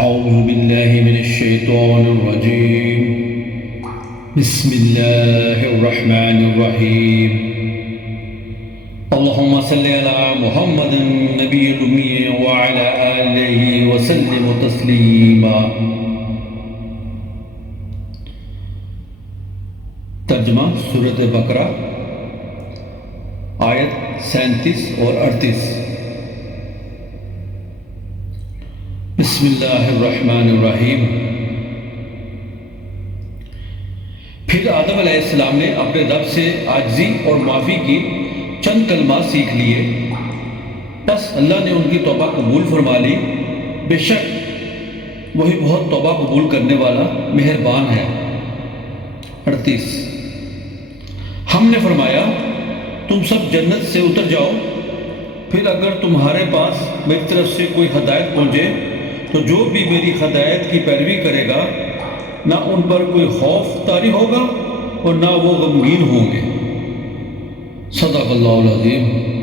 أعوذ بالله من الشيطان الرجيم. بسم الله الرحمن الرحيم. اللهم صل على محمد النبي الأمي وعلى آله وسلم تسليما. ترجمہ سورۃ بقرہ آیت 37 اور 38. بسم اللہ الرحمن الرحیم. پھر آدم علیہ السلام نے اپنے رب سے عاجزی اور معافی کی چند کلمات سیکھ لیے. بس اللہ نے ان کی توبہ قبول فرما لی. بے شک وہی بہت توبہ قبول کرنے والا مہربان ہے. 38. ہم نے فرمایا تم سب جنت سے اتر جاؤ، پھر اگر تمہارے پاس میری طرف سے کوئی ہدایت پہنچے تو جو بھی میری ہدایت کی پیروی کرے گا نہ ان پر کوئی خوف طاری ہوگا اور نہ وہ غمگین ہوں گے. صدق اللہ العظیم.